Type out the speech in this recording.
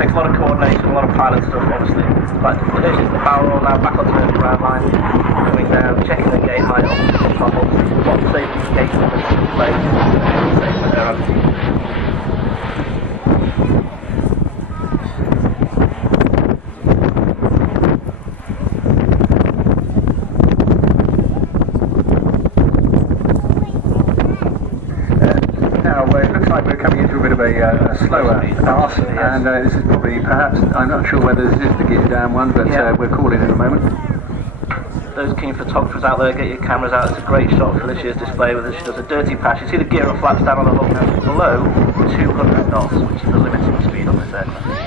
takes a lot of coordination, a lot of pilot stuff, obviously. But this is the barrel roll now, back onto the ground line, coming down, checking the gate light, obviously, what safety gate numbers in place, It looks like we're coming into a bit of a slower pass, and this is probably, perhaps, I'm not sure whether this is the gear down one, but we're calling in a moment. Those keen photographers out there, get your cameras out. It's a great shot for this year's display where she does a dirty patch. You see the gear and flaps down on the hull now, below 200 knots, which is the limiting speed on this aircraft.